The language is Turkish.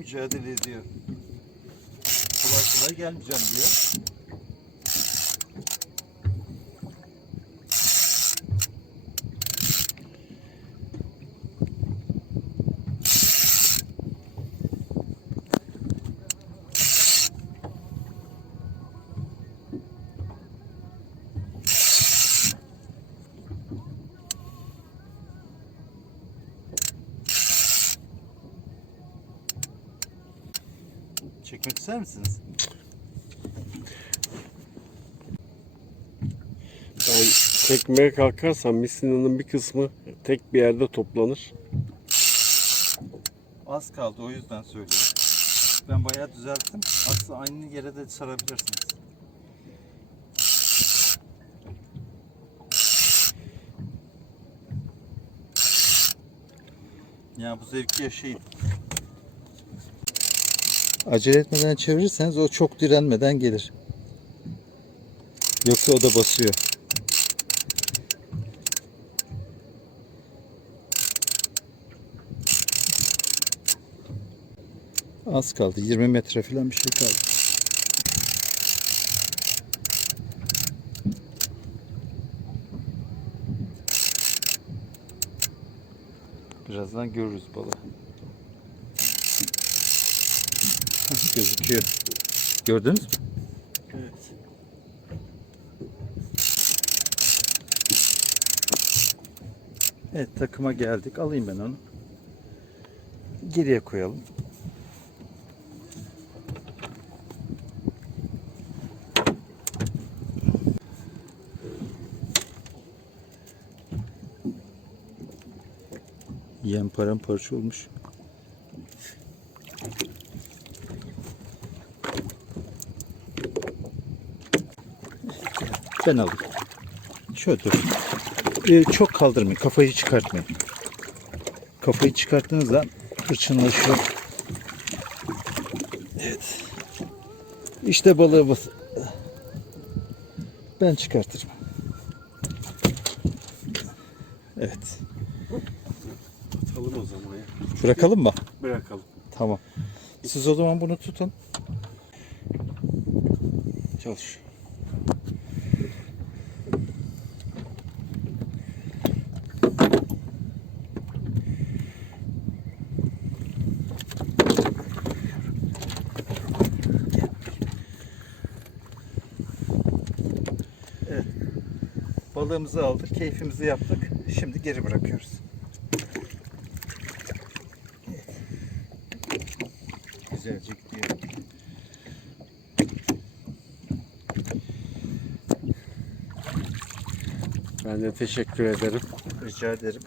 mücadele ediyor. Kolay kolay gelmeyeceğim diyor. Çekmek ister misiniz? Ben çekmeye kalkarsam misinanın bir kısmı tek bir yerde toplanır. Az kaldı o yüzden söylüyorum. Ben bayağı düzelttim. Aslında aynı yere de sarabilirsiniz. Ya bu zevki yaşayın. Acele etmeden çevirirseniz o çok direnmeden gelir. Yoksa o da basıyor. Az kaldı. 20 metre falan bir şey kaldı. Birazdan görürüz balığı. Gözüküyor. Gördünüz mü? Evet. Evet takıma geldik. Alayım ben onu. Geriye koyalım. Yem paramparça olmuş. Ben alayım. Şöyle dur. Ee, çok kaldırmayın. Kafayı çıkartmayın. Kafayı çıkarttığınız zaman hırçınlaşıyor. Evet. İşte balığımız. Ben çıkartırım. Evet. Atalım o zaman ya. Bırakalım mı? Bırakalım. Tamam. Siz o zaman bunu tutun. Çalış. Balığımızı aldık, keyfimizi yaptık. Şimdi geri bırakıyoruz. Güzelce gidiyor. Ben de teşekkür ederim. Rica ederim.